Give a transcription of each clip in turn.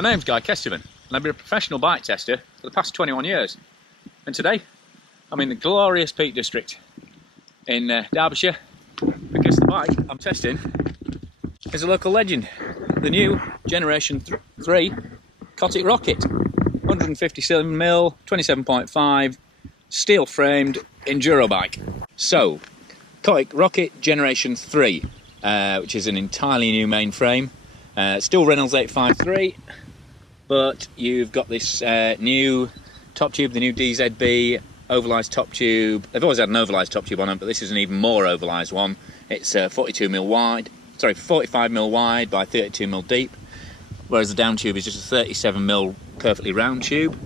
My name's GuyKesTV and I've been a professional bike tester for the past 21 years. And today I'm in the glorious Peak District in Derbyshire because the bike I'm testing is a local legend. The new Generation 3 Cotic Rocket. 157mm, 27.5, steel framed enduro bike. So, Cotic Rocket Generation 3, which is an entirely new mainframe. Still Reynolds 853, but you've got this new top tube, the new DZB ovalized top tube. They've always had an ovalized top tube on them, but this is an even more ovalized one. It's 45mm wide by 32mm deep, whereas the down tube is just a 37mm perfectly round tube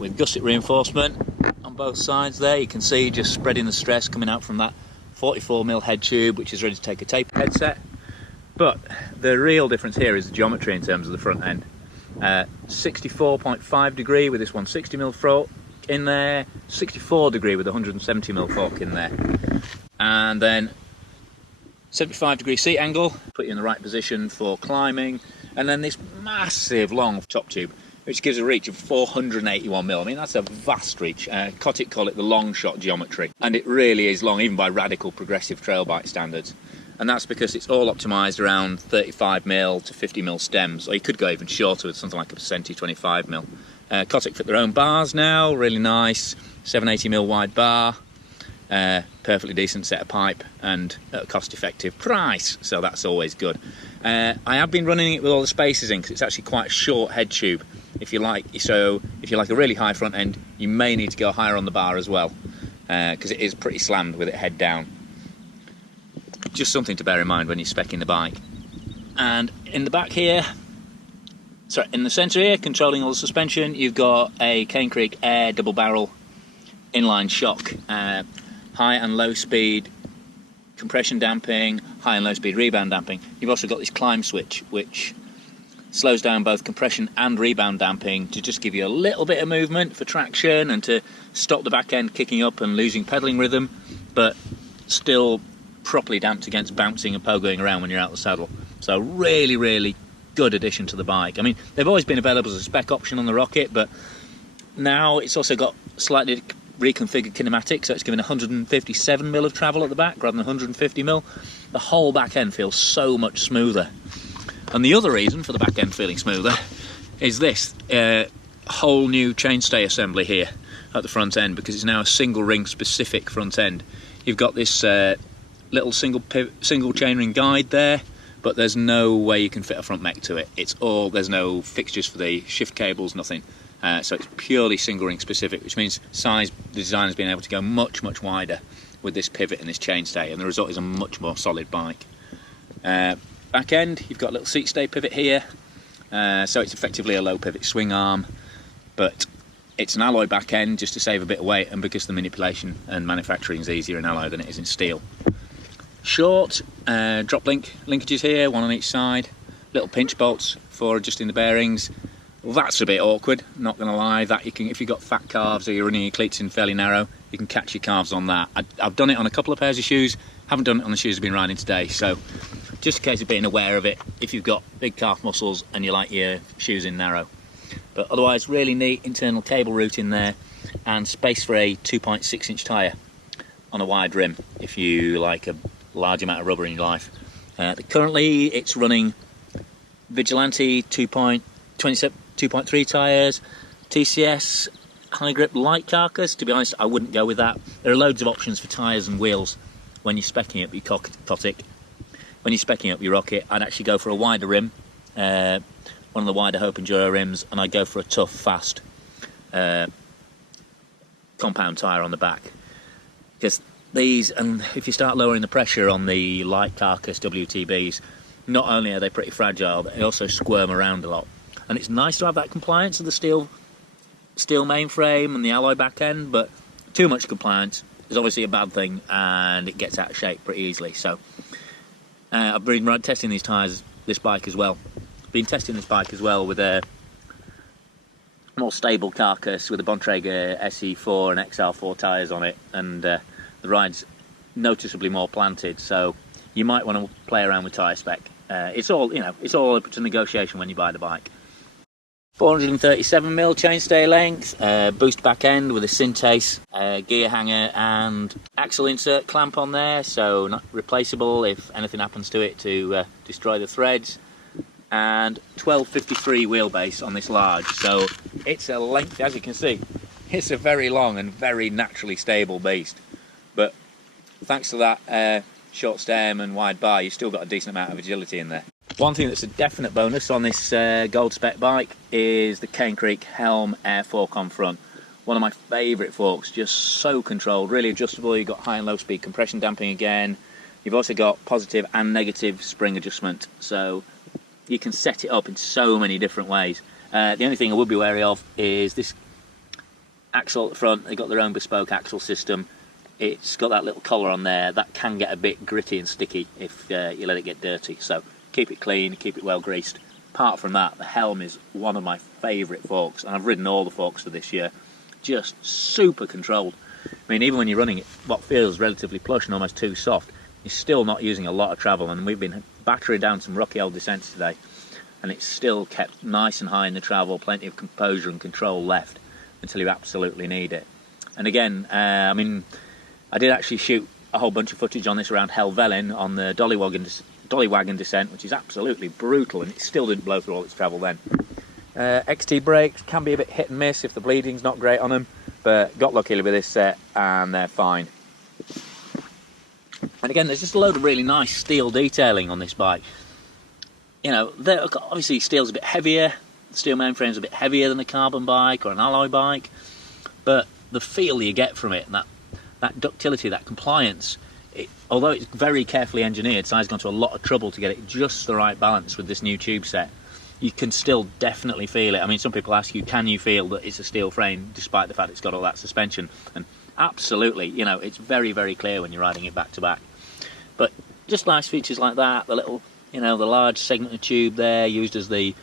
with gusset reinforcement on both sides there. You can see just spreading the stress coming out from that 44mm head tube, which is ready to take a taper headset. But the real difference here is the geometry in terms of the front end. 64.5 degree with this 160mm fork in there, 64 degree with a 170mm fork in there, and then 75 degree seat angle, put you in the right position for climbing, and then this massive long top tube which gives a reach of 481mm. I mean, that's a vast reach. Cotic call it the Longshot geometry, and it really is long even by radical progressive trail bike standards. And that's because it's all optimised around 35mm to 50mm stems, or you could go even shorter with something like a Percenti 25mm. Cotic fit their own bars now, really nice, 780mm wide bar, perfectly decent set of pipe, and at a cost-effective price, so that's always good. I have been running it with all the spacers in because it's actually quite a short head tube. If you like a really high front end, you may need to go higher on the bar as well, because it is pretty slammed with it head down. Just something to bear in mind when you're speccing the bike. And in the back here, sorry, in the centre here, controlling all the suspension, you've got a Cane Creek Air double barrel inline shock, high and low speed compression damping, high and low speed rebound damping. You've also got this climb switch which slows down both compression and rebound damping to just give you a little bit of movement for traction and to stop the back end kicking up and losing pedalling rhythm, but still properly damped against bouncing and pogoing around when you're out of the saddle. So really good addition to the bike. I mean, they've always been available as a spec option on the Rocket, but now it's also got slightly reconfigured kinematics, so it's given 157mm of travel at the back rather than 150mm. The whole back end feels so much smoother. And the other reason for the back end feeling smoother is this whole new chainstay assembly here at the front end, because it's now a single ring specific front end. You've got this little single chainring guide there, but there's no way you can fit a front mech to it. There's no fixtures for the shift cables, nothing. So it's purely single ring specific, which means the design has been able to go much wider with this pivot and this chainstay, and the result is a much more solid bike. Back end, you've got a little seat stay pivot here, so it's effectively a low pivot swing arm, but it's an alloy back end just to save a bit of weight, and because the manipulation and manufacturing is easier in alloy than it is in steel. Short drop linkages here, one on each side, little pinch bolts for adjusting the bearings. Well, that's a bit awkward, not going to lie. That you can, if you've got fat calves or you're running your cleats in fairly narrow, you can catch your calves on that. I've done it on a couple of pairs of shoes, haven't done it on the shoes I've been riding today, so just a case of being aware of it if you've got big calf muscles and you like your shoes in narrow. But otherwise, really neat internal cable route in there, and space for a 2.6 inch tyre on a wide rim if you like a large amount of rubber in your life. Currently it's running Vigilante 2.3 tyres, TCS high grip light carcass. To be honest, I wouldn't go with that. There are loads of options for tyres and wheels when you're speccing up your Cotic. When you're speccing up your Rocket, I'd actually go for a wider rim, one of the wider Hope Enduro rims, and I'd go for a tough, fast compound tyre on the back. Because these, and if you start lowering the pressure on the light carcass WTBs, not only are they pretty fragile, but they also squirm around a lot. And it's nice to have that compliance of the steel mainframe and the alloy back end, but too much compliance is obviously a bad thing, and it gets out of shape pretty easily. So I've been testing this bike as well. Been testing this bike as well with a more stable carcass with a Bontrager SE4 and XR4 tyres on it, and the ride's noticeably more planted, so you might want to play around with tyre spec. It's all, it's all up to negotiation when you buy the bike. 437mm chainstay length, boost back end with a Syntace gear hanger and axle insert clamp on there, so not replaceable if anything happens to it to destroy the threads. And 1253 wheelbase on this large, so it's a length, as you can see, it's a very long and very naturally stable beast. But thanks to that short stem and wide bar, you've still got a decent amount of agility in there. One thing that's a definite bonus on this gold spec bike is the Cane Creek Helm air fork on front. One of my favourite forks, just so controlled, really adjustable. You've got high and low speed compression damping again. You've also got positive and negative spring adjustment, so you can set it up in so many different ways. The only thing I would be wary of is this axle at the front. They've got their own bespoke axle system. It's got that little collar on there that can get a bit gritty and sticky if you let it get dirty, so keep it clean, keep it well greased. Apart from that, the Helm is one of my favourite forks, and I've ridden all the forks for this year. Just super controlled. I mean, even when you're running it what feels relatively plush and almost too soft, you're still not using a lot of travel, and we've been battering down some rocky old descents today, and it's still kept nice and high in the travel, plenty of composure and control left until you absolutely need it. And again, I mean, I did actually shoot a whole bunch of footage on this around Helvellyn on the dolly wagon descent, which is absolutely brutal, and it still didn't blow through all its travel then. XT brakes can be a bit hit and miss if the bleeding's not great on them, but got lucky with this set and they're fine. And again, there's just a load of really nice steel detailing on this bike. You know, obviously steel's a bit heavier, the steel mainframe's a bit heavier than a carbon bike or an alloy bike, but the feel you get from it, and that ductility, that compliance, although it's very carefully engineered, Si's gone to a lot of trouble to get it just the right balance with this new tube set. You can still definitely feel it. I mean, some people ask you, can you feel that it's a steel frame despite the fact it's got all that suspension? And absolutely, you know, it's very, very clear when you're riding it back to back. But just nice features like that, the little, you know, the large segment of tube there used as the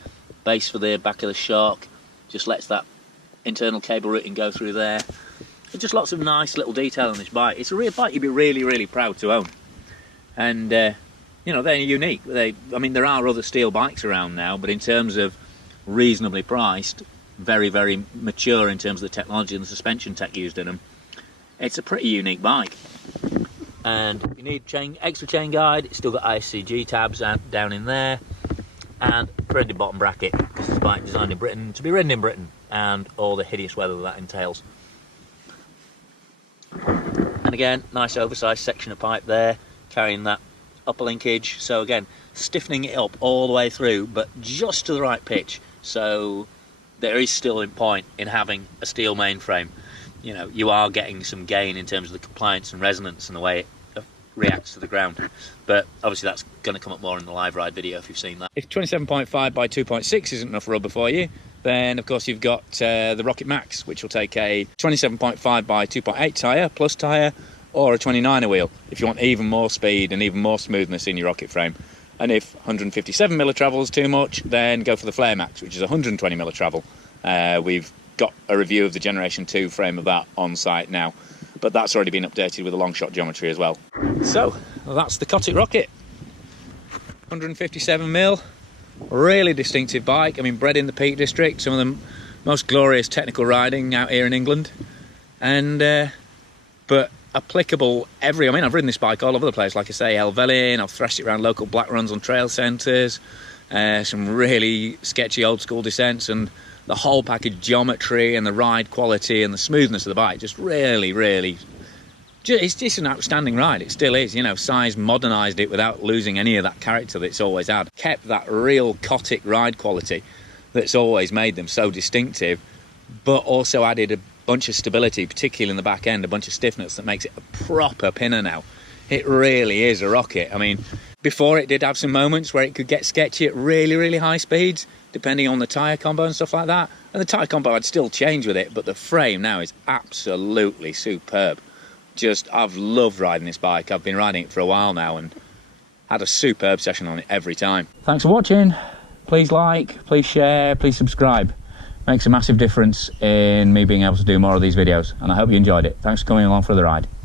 base for the back of the shock, just lets that internal cable routing go through there. There's just lots of nice little detail on this bike. It's a real bike you'd be really, really proud to own. And, you know, they're unique. I mean, there are other steel bikes around now, but in terms of reasonably priced, very, very mature in terms of the technology and the suspension tech used in them, it's a pretty unique bike. And if you need extra chain guide, it's still got ISCG tabs down in there, and threaded bottom bracket, because it's a bike designed in Britain to be ridden in Britain, and all the hideous weather that entails. And again, nice oversized section of pipe there, carrying that upper linkage, so again, stiffening it up all the way through, but just to the right pitch, so there is still a point in having a steel mainframe. You know, you are getting some gain in terms of the compliance and resonance and the way it reacts to the ground, but obviously that's going to come up more in the live ride video if you've seen that. If 27.5 by 2.6 isn't enough rubber for you, then of course you've got the Rocket Max, which will take a 27.5 by 2.8 tyre plus tyre, or a 29er wheel if you want even more speed and even more smoothness in your rocket frame. And if 157mm travel is too much, then go for the Flare Max, which is 120mm travel. We've got a review of the Generation 2 frame of that on site now, but that's already been updated with a Longshot geometry as well. So that's the Cotic Rocket, 157mm, really distinctive bike. I mean, bred in the Peak District, some of the most glorious technical riding out here in England, and but applicable I mean, I've ridden this bike all over the place, like I say, Helvellyn, I've thrashed it around local black runs on trail centres, some really sketchy old school descents, and the whole package geometry and the ride quality and the smoothness of the bike, just really, really, it's just an outstanding ride. It still is, you know. Si's modernised it without losing any of that character that it's always had. Kept that real Cotic ride quality that's always made them so distinctive, but also added a bunch of stability, particularly in the back end, a bunch of stiffness that makes it a proper pinner now. It really is a rocket. I mean, before it did have some moments where it could get sketchy at really, really high speeds, depending on the tyre combo and stuff like that. And the tyre combo I'd still change with it, but the frame now is absolutely superb. Just, I've loved riding this bike. I've been riding it for a while now and had a superb session on it every time. Thanks for watching. Please like, please share, please subscribe. Makes a massive difference in me being able to do more of these videos, and I hope you enjoyed it. Thanks for coming along for the ride.